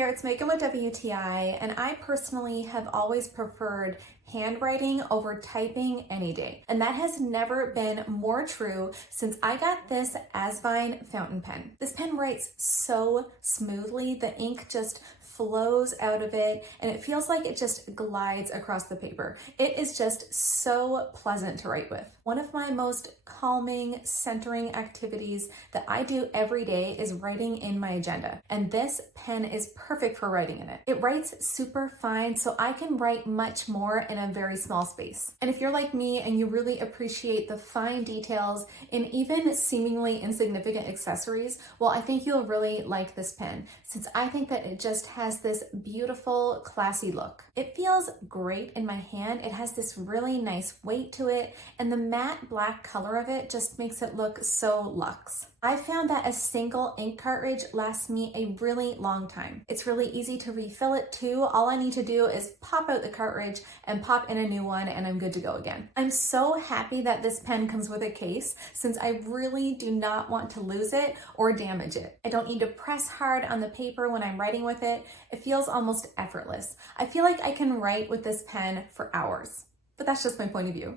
there, it's Megan with WTI, and I personally have always preferred handwriting over typing any day. And that has never been more true since I got this Asvine fountain pen. This pen writes so smoothly, the ink just flows out of it and it feels like it just glides across the paper. It is just so pleasant to write with. One of my most calming, centering activities that I do every day is writing in my agenda. And this pen is perfect for writing in it. It writes super fine, so I can write much more in a very small space. And if you're like me and you really appreciate the fine details in even seemingly insignificant accessories, well, I think you'll really like this pen, since I think that it just has this beautiful, classy look. It feels great in my hand. It has this really nice weight to it, and the matte black color of it just makes it look so luxe. I found that a single ink cartridge lasts me a really long time. It's really easy to refill it too. All I need to do is pop out the cartridge and pop in a new one and I'm good to go again. I'm so happy that this pen comes with a case, since I really do not want to lose it or damage it. I don't need to press hard on the paper when I'm writing with it. It feels almost effortless. I feel like I can write with this pen for hours, but that's just my point of view.